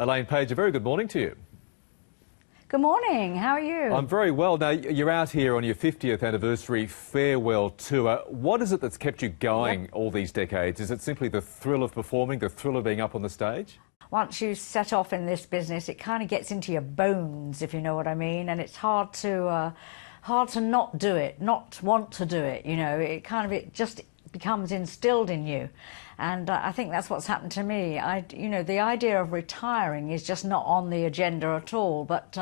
Elaine Page, a very good morning to you. Good morning, how are you? I'm very well. Now, you're out here on your 50th anniversary farewell tour. What is it that's kept you going all these decades? Is it simply the thrill of performing, the thrill of being up on the stage? Once you set off in this business, it kind of gets into your bones, if you know what I mean, and it's hard to not do it, not want to do it, you know. It just becomes instilled in you. And I think that's what's happened to me. You know, the idea of retiring is just not on the agenda at all. But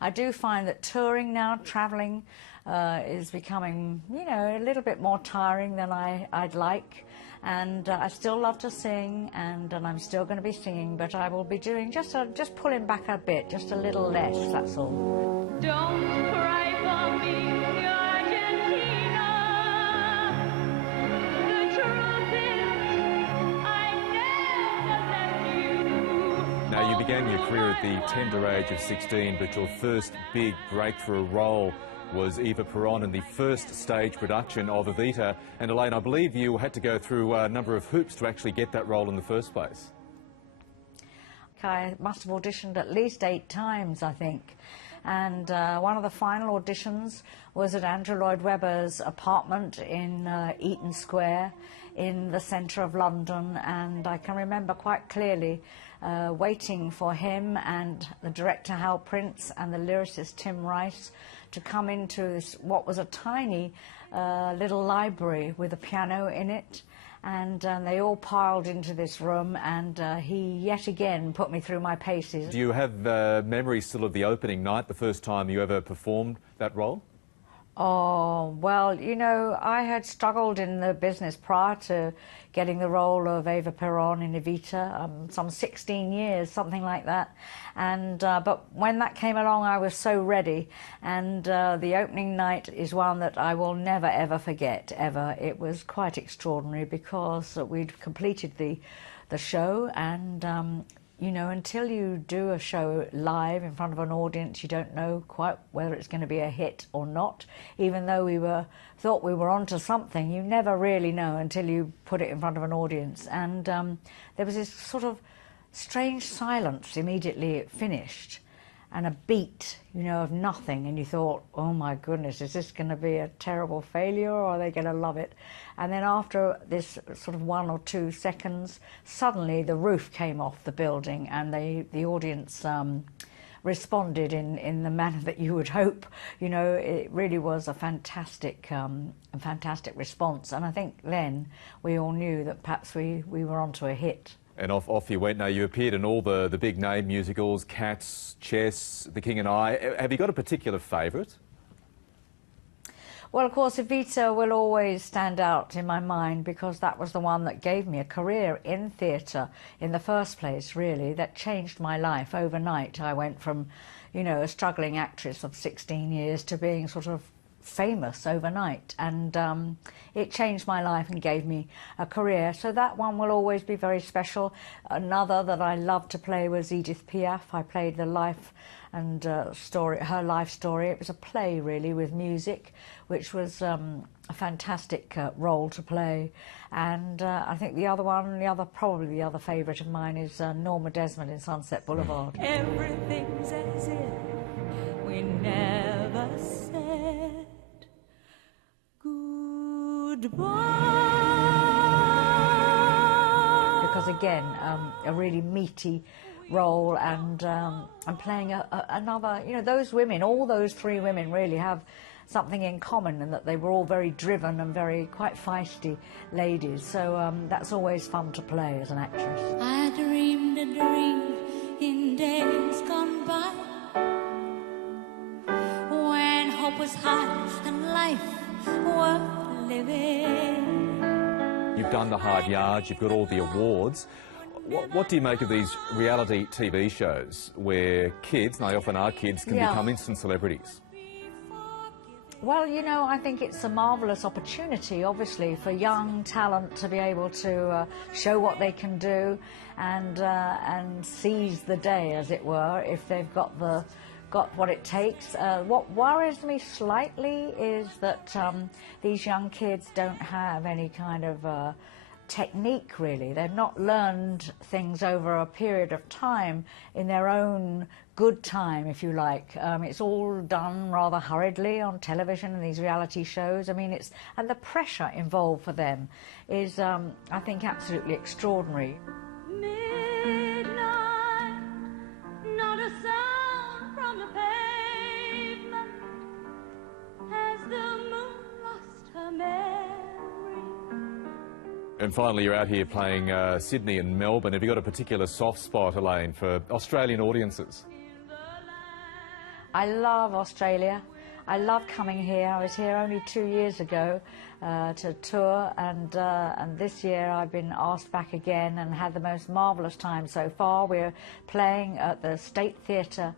I do find that touring now, travelling, is becoming, you know, a little bit more tiring than I'd like. And I still love to sing, and I'm still going to be singing, but I will be doing just pulling back a bit, just a little less, that's all. Don't cry for me. Now, you began your career at the tender age of 16, but your first big breakthrough role was Eva Peron in the first stage production of Evita. And Elaine, I believe you had to go through a number of hoops to actually get that role in the first place. I must have auditioned at least 8 times, I think. And one of the final auditions was at Andrew Lloyd Webber's apartment in Eaton Square in the centre of London, and I can remember quite clearly waiting for him and the director Hal Prince and the lyricist Tim Rice to come into this, what was a tiny little library with a piano in it. And they all piled into this room, and he yet again put me through my paces. Do you have memories still of the opening night, the first time you ever performed that role? Oh, well, you know, I had struggled in the business prior to getting the role of Eva Peron in Evita, some 16 years, something like that. And but when that came along, I was so ready. And the opening night is one that I will never, ever forget, ever. It was quite extraordinary because we'd completed the show, and you know, until you do a show live in front of an audience, you don't know quite whether it's going to be a hit or not. Even though we thought we were onto something, you never really know until you put it in front of an audience. And there was this sort of strange silence immediately it finished, and a beat, you know, of nothing, and you thought, oh my goodness, is this going to be a terrible failure, or are they going to love it? And then after this sort of 1 or 2 seconds, suddenly the roof came off the building, and the audience responded in the manner that you would hope. You know, it really was a fantastic response, and I think then we all knew that perhaps we were onto a hit. And off you went. Now, you appeared in all the big name musicals, Cats, Chess, The King and I. Have you got a particular favourite? Well, of course, Evita will always stand out in my mind because that was the one that gave me a career in theatre in the first place, really, that changed my life overnight. I went from, you know, a struggling actress of 16 years to being sort of famous overnight, and it changed my life and gave me a career. So that one will always be very special. Another that I loved to play was Edith Piaf. I played the life and her life story. It was a play, really, with music, which was a fantastic role to play. And I think probably the other favourite of mine is Norma Desmond in Sunset Boulevard. Everything's as if we never said goodbye. Because again, a really meaty role, and I'm playing another, you know, those women, all those 3 women really have something in common, in that they were all very driven and quite feisty ladies. So that's always fun to play as an actress. I dreamed a dream in days gone by, when hope was high and life worth living. You've done the hard yards, you've got all the awards. What do you make of these reality TV shows where kids, and they often are kids, can become instant celebrities? Well, you know, I think it's a marvellous opportunity, obviously, for young talent to be able to show what they can do and seize the day, as it were, if they've got what it takes. What worries me slightly is that these young kids don't have any kind of technique, really. They've not learned things over a period of time in their own good time, if you like. It's all done rather hurriedly on television and these reality shows. I mean, and the pressure involved for them is, I think, absolutely extraordinary. Midnight, not a sound from the pavement. Has the moon lost her memory? And finally, you're out here playing Sydney and Melbourne. Have you got a particular soft spot, Elaine, for Australian audiences? I love Australia. I love coming here. I was here only 2 years ago to tour, and this year I've been asked back again and had the most marvellous time so far. We're playing at the State Theatre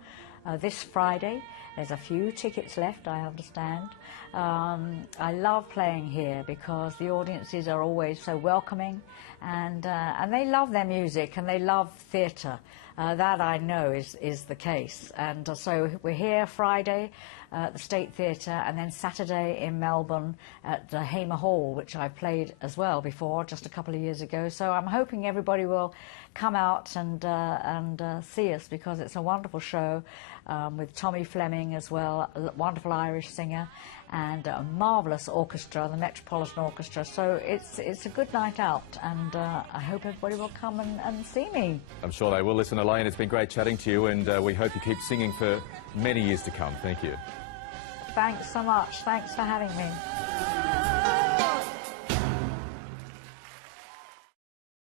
this Friday. There's a few tickets left, I understand. I love playing here because the audiences are always so welcoming, and they love their music and they love theatre. That I know is the case. And so we're here Friday at the State Theatre, and then Saturday in Melbourne at the Hamer Hall, which I played as well before, just a couple of years ago. So I'm hoping everybody will come out and see us, because it's a wonderful show with Tommy Fleming as well, a wonderful Irish singer, and a marvellous orchestra, the Metropolitan Orchestra. So it's a good night out, and I hope everybody will come and see me. I'm sure they will. Listen, Elaine, it's been great chatting to you, and we hope you keep singing for many years to come. Thank you. Thanks so much. Thanks for having me.